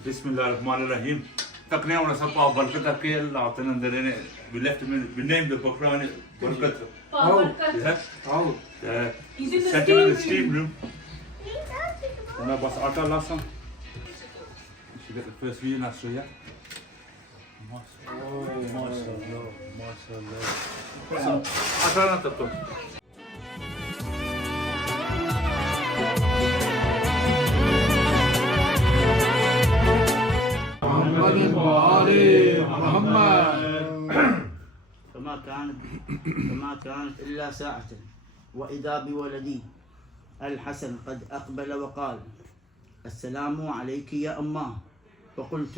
Bismillahirrahmanirrahim. Takriban ona sapa barkat ke Allah ta'ala ne we left him we named the Quran barkat. Yeah. Oh. He's in the Set him in the steam steam room. room. Ona bas atta lasam. She got the first view in Australia. Mashallah. Atta na tab to. محمد وآل محمد. فما كانت إلا ساعة وإذا بولدي الحسن قد أقبل وقال السلام عليك يا أماه، فقلت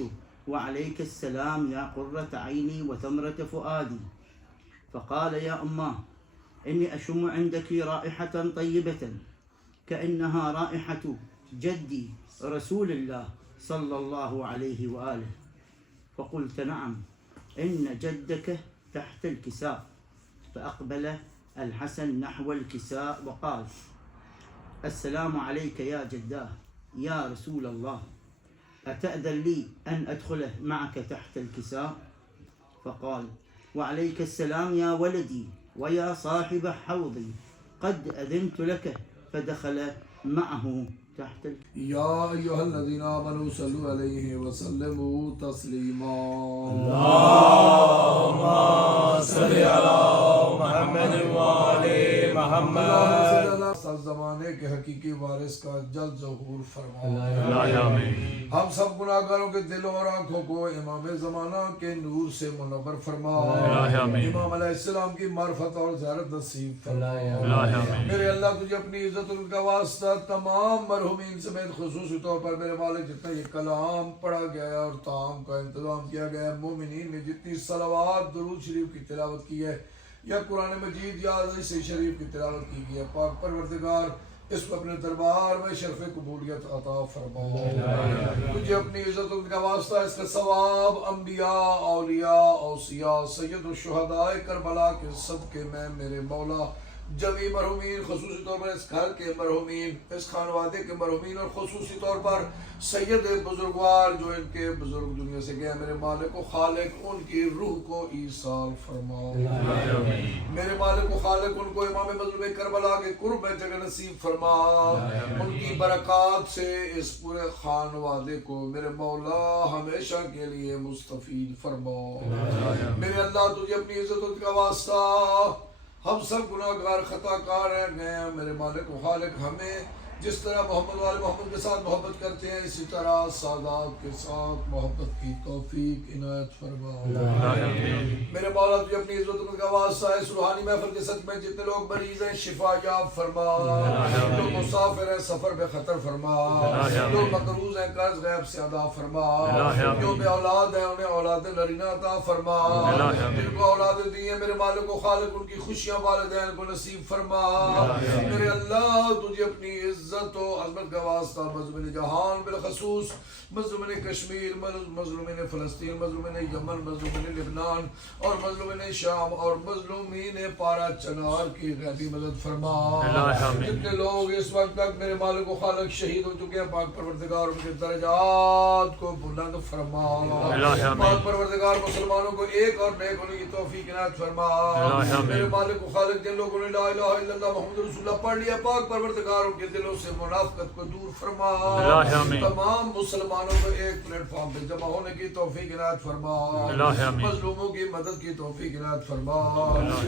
وعليك السلام يا قرة عيني وثمرة فؤادي. فقال يا أماه إني أشم عندك رائحة طيبة كأنها رائحة جدي رسول الله صلى الله عليه وآله. فقلت نعم إن جدك تحت الكساء. فأقبل الحسن نحو الكساء وقال السلام عليك يا جداه يا رسول الله، أتأذن لي أن أدخل معك تحت الكساء؟ فقال وعليك السلام يا ولدي ويا صاحب حوضي، قد أذنت لك. فدخل معه تحت يا أيها الذين آمنوا صلوا عليه وسلموا تسليما. اللهم صل على محمد وآل محمد. سر زمانے کے حقیقی وارث کا جلد ظہور فرما. ہم سب گناہگاروں کے دلوں اور آنکھوں کو امام زمانہ کے نور سے منور فرما. امام علیہ السلام کی معرفت اور زیارت نصیب فرما. میرے اللہ تجھے اپنی عزت ان کا واسطہ تمام مرحومین سمیت خصوصی طور پر میرے مالک جتنا یہ کلام پڑھا گیا ہے اور تعام کا انتظام کیا گیا ہے، مومنین نے جتنی صلوات درود شریف کی تلاوت کی ہے یا قرآن مجید یا حدیث شریف کی تلاوت کی گئی ہے، پاک پروردگار اس کو اپنے دربار میں شرف قبولیت عطا فرما. تجھے اپنی عزت ان کا واسطہ اس کا ثواب انبیاء، اولیاء، اوصیاء، سید الشہداء کربلا کے صدقے میں میرے مولا جمی مرحومین، خصوصی طور پر اس گھر کے مرحومین، اس خانوادے کے مرحومین اور خصوصی طور پر سید بزرگوار جو ان کے بزرگ دنیا سے گئے، میرے مالک و خالق ان کی روح کو ایصال فرما. میرے مالک و خالق ان کو امام مظلوم کربلا کے قرب جگہ نصیب فرما. ان کی برکات سے اس پورے خانوادے کو میرے مولا ہمیشہ کے لیے مستفید فرما. میرے اللہ تجھے اپنی عزت ان کا واسطہ ہم سب گناہگار خطا کار رہ گئے ہیں، میرے مالک و خالق ہمیں جس طرح محمد والے محمد کے ساتھ محبت کرتے ہیں اسی طرح سادات کے ساتھ محبت کی توفیق عنایت فرما. میرے مولا تجھے اپنی عزت کا واسطہ ہے، اس روحانی محفل کے سچ میں جتنے لوگ مریض ہیں شفا یاب فرما، جو مسافر ہیں سفر بے خطر فرما، جو مقروض ہیں قرض غیب سے ادا فرما، جو بے اولاد ہیں انہیں اولاد نرینہ عطا فرما، جن کو اولاد دی ہیں میرے مالک و خالق ان کی خوشیاں والدین کو نصیب فرما. میرے اللہ تجھے اپنی عزت و عظمت کا واسطہ مظلومین جہان بالخصوص مظلومین کشمیر، مظلومین فلسطین، مظلومین یمن، مظلومین لبنان اور مظلومین شام اور مظلومین پارا چنار کی غیبی مدد فرما. جتنے لوگ اس وقت تک میرے مالک و خالق شہید ہو چکے ہیں پاک پروردگار ان کے درجات کو بلند فرما. پاک پروردگار مسلمانوں کو ایک اور نیک ہونے کی توفیق عنایت فرما. میرے مالک و خالق جن لوگوں نے لا الہ الا اللہ محمد رسول اللہ پڑھ لیا پاک پروردگار ان کے دلوں سے منافقت کو دور فرما. تمام مسلمانوں کو ایک پلیٹ فارم پہ جمع ہونے کی توفیق عنایت فرما. مظلوموں کی مدد کی توفیق عنایت فرما.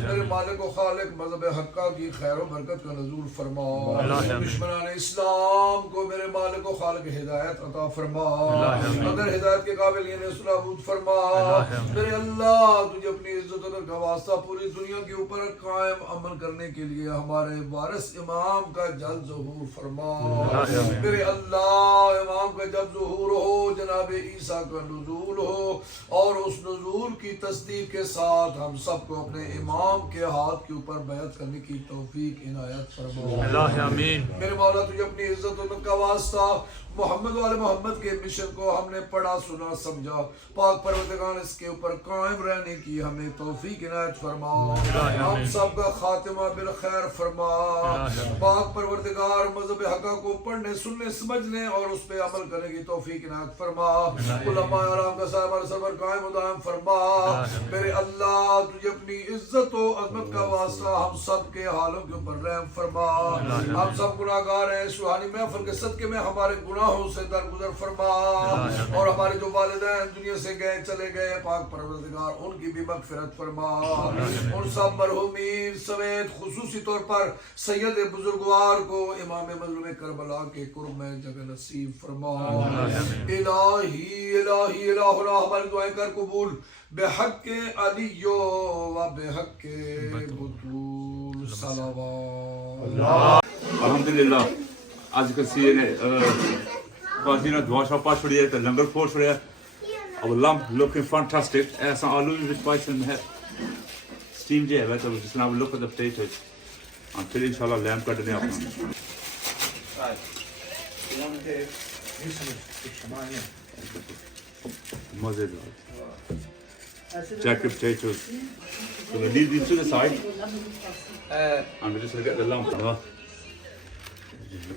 میرے مالک و خالق مذہب حقہ کی خیر و برکت کا نزول فرما. دشمنان اسلام کو میرے مالک و خالق ہدایت عطا فرما. اگر ہدایت کے قابل یہ نصرابود فرما. میرے اللہ تجھے اپنی عزت کا واسطہ پوری دنیا کے اوپر قائم امن کرنے کے لیے ہمارے وارث امام کا جلد ظہور فرما. میرے اللہ امام کا جب ظہور ہو جناب عیسیٰ کا نزول ہو اور اس نزول کی تصدیق کے ساتھ ہم سب کو اپنے امام کے ہاتھ کے اوپر بیعت کرنے کی توفیق عنایت فرما. میرے مولا تجھے اپنی عزت و کا واسطہ محمد والے محمد کے مشن کو ہم نے پڑھا سنا سمجھا. پاک پروردگار اس کے اوپر قائم رہنے کی ہمیں توفیق عنایت فرما. ہم سب کا خاتمہ بالخیر فرما. پاک پروردگار مذہب حقہ کو پڑھنے سننے سمجھنے اور اس پہ عمل کرنے کی توفیق عنایت فرما. علماء کرام کا سایہ سر قائم و دائم فرما. میرے اللہ تجھے اپنی عزت و عظمت کا واسطہ ہم سب کے حالوں کے اوپر رحم فرما. ہم سب گناہگار ہیں. سبحانی محفل کے صدقے میں ہمارے گناہوں سے درگزر فرما. اور ہمارے جو والدین دنیا سے گئے چلے گئے پاک پروردگار ان کی بھی مغفرت فرما. ان سب مرحومین سمیت خصوصی طور پر سید بزرگوار کو امام مظلوم کربلا کے قرب میں جگہ نصیب فرما. الہی الہی الہنا ہماری دعائیں کر قبول بحق علی و بحق بطول صلوات. Alhamdulillah, as you can see in it, dua shapa chhodi hai, langar khor chhodi hai. Our lamp looking fantastic. Aisa aloo with spice and steam je hai. So we're just gonna have a look at the potatoes until inshallah lamp cut dene apna. Mazedar. Jacket potatoes. So we leave these to the side. And we're just gonna get the lamp.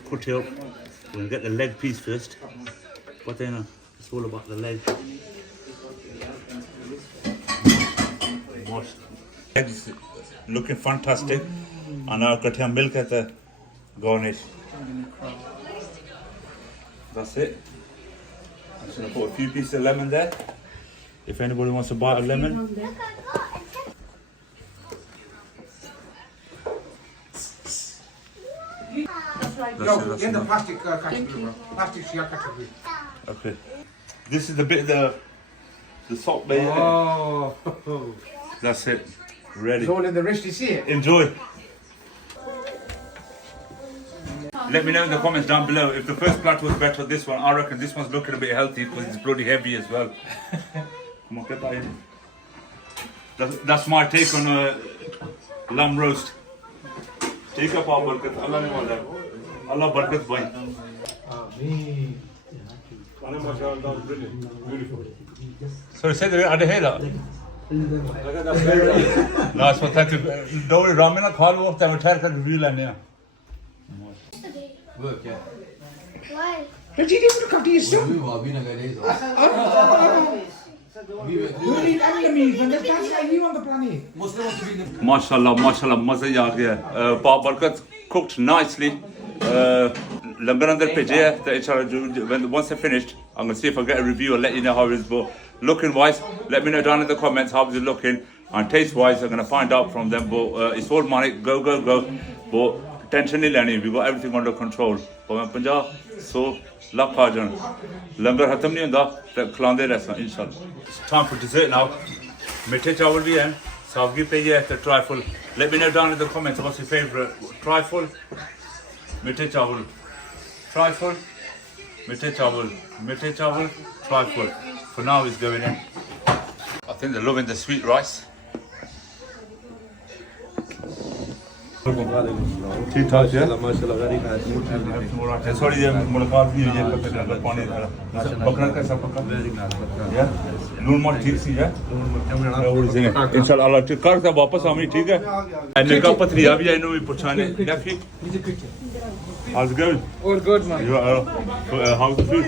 Cut it up. We're gonna get the leg piece first. But then it's all about the leg. Legs looking fantastic. And our cut milk at the garnish. That's it. I'm just gonna put a few pieces of lemon there. If anybody wants to buy a lemon. In the plastic category, bro. Plastic share category. Okay. This is the bit the salt bay. Oh. That's it. Ready. It's all in the rest, you see it? Enjoy. Let me know in the comments down below if the first plot was better than this one. I reckon this one's looking a bit healthy because it's bloody heavy as well. Come on, get that in. That's my take on lamb roast. Take up our barkat. Allah ne wala. Allah barkat bhai. Sorry, say that I didn't hear that. Last one, thank you. Don't worry, Ramina, call you off. I'm tired of review line. Work, yeah. Why? But you didn't look after yourself. You need enemies when there's guys like you on the planet. MashaAllah, MashaAllah, maza hi aa gaya. Pa Barkat cooked nicely. Langar andar bheje hai. So inshallah, once they're finished, I'm going to see if I get a review and let you know how it is. But looking wise, let me know down in the comments how is it looking. And taste wise, I'm going to find out from them. But it's all money, go. But tension nahi leni, we got everything under control. But 50, 100 lakh aa jaan. Langar khatam nahi hunda, khilande rehsa inshallah. It's time for dessert now. Mithe chawal bhi hai, savgi pe hai, the trifle. Let me know down in the comments what's your favorite. Trifle, mithe chawal. Trifle, mithe chawal, trifle. For now it's going in. I think they're loving the sweet rice. ठीक ठाक है माशाल्लाह very nice sorry ये मुलाकात नहीं हुई है कब पानी बकरा कैसा पका वेरी नाइस या नून मर्च ठीक सी है इंशाल्लाह अल्लाह ठीक कर के वापस आमी ठीक है निका पथरिया भी आई नो भी पुछाने DeFi how's it going All good, man. you how's the food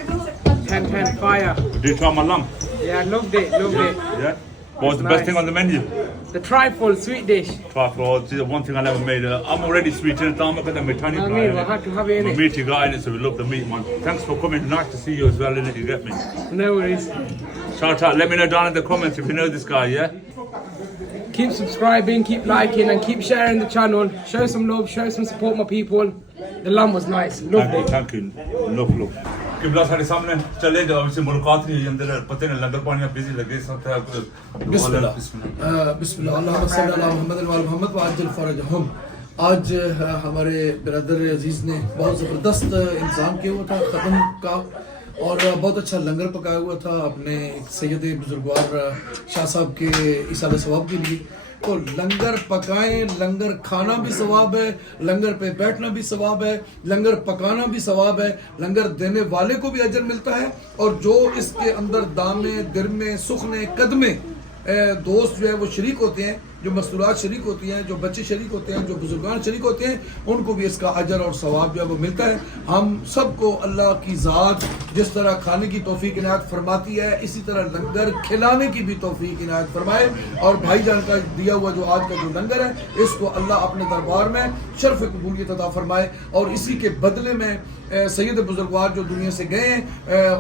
10 fire. did you try my lamb Yeah, loved it. yeah what was the best thing on the menu The trifle sweet dish. Trifle, the one thing I never made. I'm already sweet in the got the mitani. I mean, we had to have it in it. Meat you got in it, so we love the meat, man. Thanks for coming. Nice to see you as well, innit? You get me? No worries. Shout out. Let me know down in the comments if you know this guy, yeah? Keep subscribing, keep liking, and keep sharing the channel. Show some love, show some support, my people. The lamb was nice. Loved it. Thank you. Love. किबला सारे सामने चले जाओ इससे मुलाकात नहीं हुई अंदर पता नहीं लंगर पानी में बिजी लगे सब था बिस्मिल्लाह अल्लाहुम्मा सल्ली अला मुहम्मद व मोहम्मद व अज्जल फरजहुम आज हमारे ब्रदर अजीज ने बहुत ज़बरदस्त इंतज़ाम किया हुआ था ख़त्म का और बहुत अच्छा लंगर पकाया हुआ था अपने सैयद बुजुर्गवार शाह साहब के इसाले सवाब के लिए تو لنگر پکائیں, لنگر کھانا بھی ثواب ہے, لنگر پہ بیٹھنا بھی ثواب ہے, لنگر پکانا بھی ثواب ہے, لنگر دینے والے کو بھی اجر ملتا ہے, اور جو اس کے اندر دامے درمے سخنے قدمے دوست جو ہے وہ شریک ہوتے ہیں, جو مستورات شریک ہوتی ہیں, جو بچے شریک ہوتے ہیں, جو بزرگان شریک ہوتے ہیں, ان کو بھی اس کا اجر اور ثواب جو ہے وہ ملتا ہے. ہم سب کو اللہ کی ذات جس طرح کھانے کی توفیق عنایت فرماتی ہے, اسی طرح لنگر کھلانے کی بھی توفیق عنایت فرمائے. اور بھائی جان کا دیا ہوا جو آج کا جو لنگر ہے, اس کو اللہ اپنے دربار میں شرف قبولیت عطا فرمائے, اور اسی کے بدلے میں سید بزرگوار جو دنیا سے گئے ہیں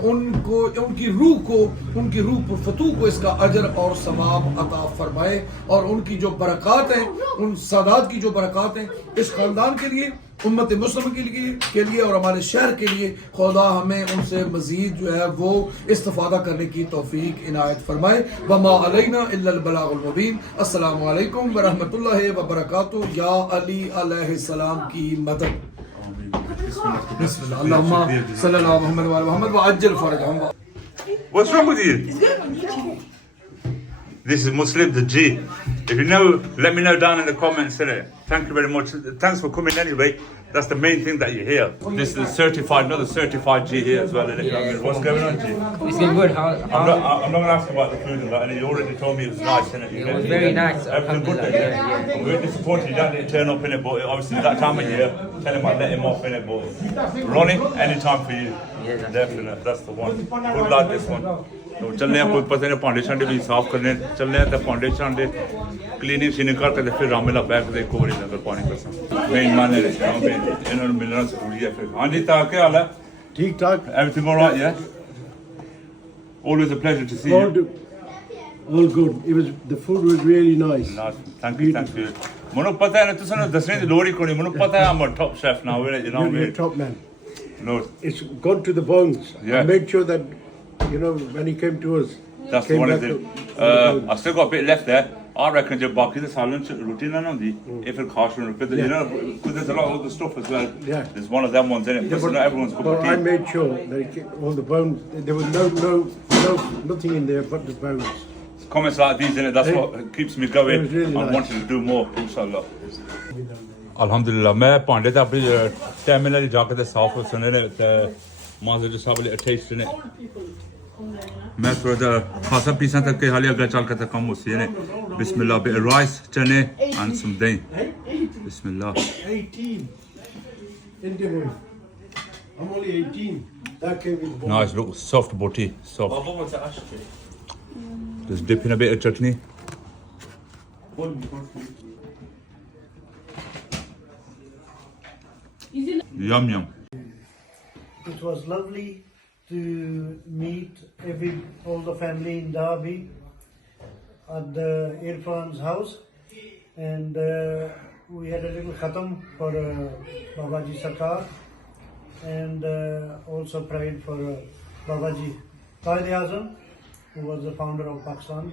ان کو, ان کی روح پر فتوح کو اس کا اجر اور ثواب عطا فرمائے, اور ان کی جو برکات ہیں, ان سادات کی جو برکات ہیں اس خاندان کے لیے, امت مسلم کے لیے اور ہمارے شہر کے لیے, خدا ہمیں ان سے مزید جو ہے وہ استفادہ کرنے کی توفیق عنایت فرمائے. وما علینا الا البلاغ المبین. السلام علیکم ورحمۃ اللہ وبرکاتہ. یا علی علیہ السلام کی مدد. بسم اللہ. اللہم صلی اللہ محمد وعلی محمد وعجل فرجہم. What's wrong with you? This is Muslim, the G. If you know, let me know down in the comments. Thank you very much. Thanks for coming anyway. That's the main thing that you hear. This is certified, another certified G here as well. Innit? What's going on, G? It's been good. I'm not going to ask about the food and that. And you already told me it was nice. Innit? It was very nice. Everything good then? Yeah. I'm very disappointed you didn't turn up in it, but obviously that time of year, tell him I'd let him off in it. But Ronnie, any time for you. Yeah, Definitely, that's the one. Good luck this one. تو چلنے ہیں, کوئی پتہ نہیں, پانڈے شانڈے بھی صاف کرنے چلنے ہیں, تو پانڈے شانڈے کلیننگ شیننگ کر کے پھر راملہ بیک دے کوری لگر پانی کر سکتے. میں ایمان نے رکھا ہوں, انہوں نے ملنا ضروری ہے. پھر ہاں جی, تا کیا حال ہے؟ ٹھیک ٹھاک. Everything all right, yeah? Always a pleasure to see you. All good. The food was really nice. Thank you, thank you. منو پتہ ہے نا, تو سنو دسنے دی لوڑی کونی, منو پتہ ہے I'm a top chef now, you know You're me. a top man. No, It's gone to the bones. Yeah. I made sure that, you know, when he came to us, that's the came one back of to- the I've still got a bit left there. I reckon جب باقی the سالن روٹی نہ ہوندی, if it costs you know, because there's a lot of other stuff as well. Yeah. There's one of them ones in it, because not everyone's cup but of I tea. made sure that it came, all the bones, there was nothing in there but the bones. Comments like these in it, that's what keeps me going. It was really I'm nice. wanting to do more, inshallah. Alhamdulillah, میں پانڈے تے اپنی time میں جا کے صاف ہو سنے نے تے مازے جو سب لے ٹیسٹ نے میں تھوڑا جا خاصا پیسا تک کے حالی اگلا چل کے تے کم ہوسی نے. بسم اللہ بے رائس چنے and some دہی. بسم اللہ. 18. Indian one. I'm only 18. That came with bones. Nice, look, soft boti, soft. Just dip in a bit of chutney. Yum yum. It was lovely to meet all the family in Derby at the Irfan's house, and we had a little khatam for Babaji Sarkar, and also prayed for Babaji Quaid-e-Azam, who was the founder of Pakistan.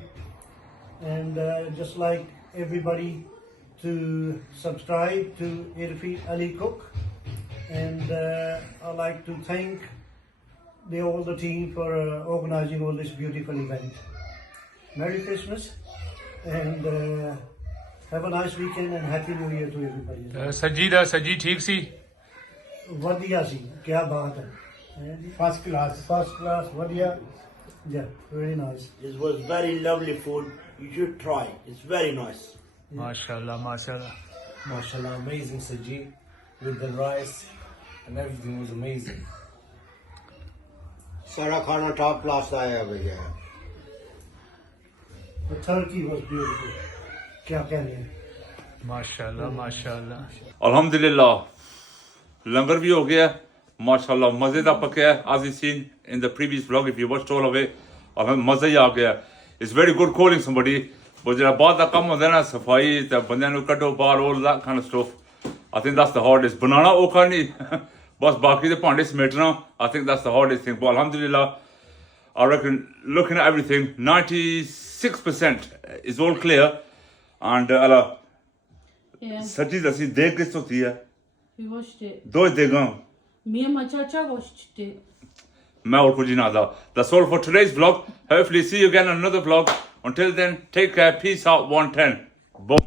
And just like everybody to subscribe to Irfi Ali Cook, and I'd like to thank all the team for organizing all this beautiful event. Merry Christmas, and have a nice weekend and Happy New Year to everybody. سجی ٹھیک سی. Vadiya si, kya baat hai. First class. First class, vadiya. Yeah, very nice. This was very lovely food. You should try. It's very nice. ماشاءاللہ ماشاءاللہ. MashaAllah, amazing Saji with the rice and everything was amazing. Sara Khana top class aaya bhaiya. The turkey was beautiful. Kya kehne. ماشاءاللہ ماشاءاللہ. Alhamdulillah. لنگر بھی ہو گیا, ماشاءاللہ مزیدار پکیا ہے. As you seen in the previous vlog, if you watched all of it, مزہ ہی آ گیا. It's very good calling somebody, but جب بعد کا کم ہوتا ہے نا, صفائی تے بندے نو کٹو باہر, all that kind of stuff. I think that's the hardest. بنانا اوکھا نہیں, بس باقی دے Pandey سمیٹنا, I think that's the hardest thing. But alhamdulillah, I reckon looking at everything, 96% is all clear. And Allah, Yeah, سچی دسی دیکھ کس ہوتی ہے, we watched it. Do دیگاں. Me and my chacha watched it. میں اور کچھ نہیں آتا. That's all for today's vlog. Hopefully see you again on another vlog. Until then, take care, peace out, 110. Boom.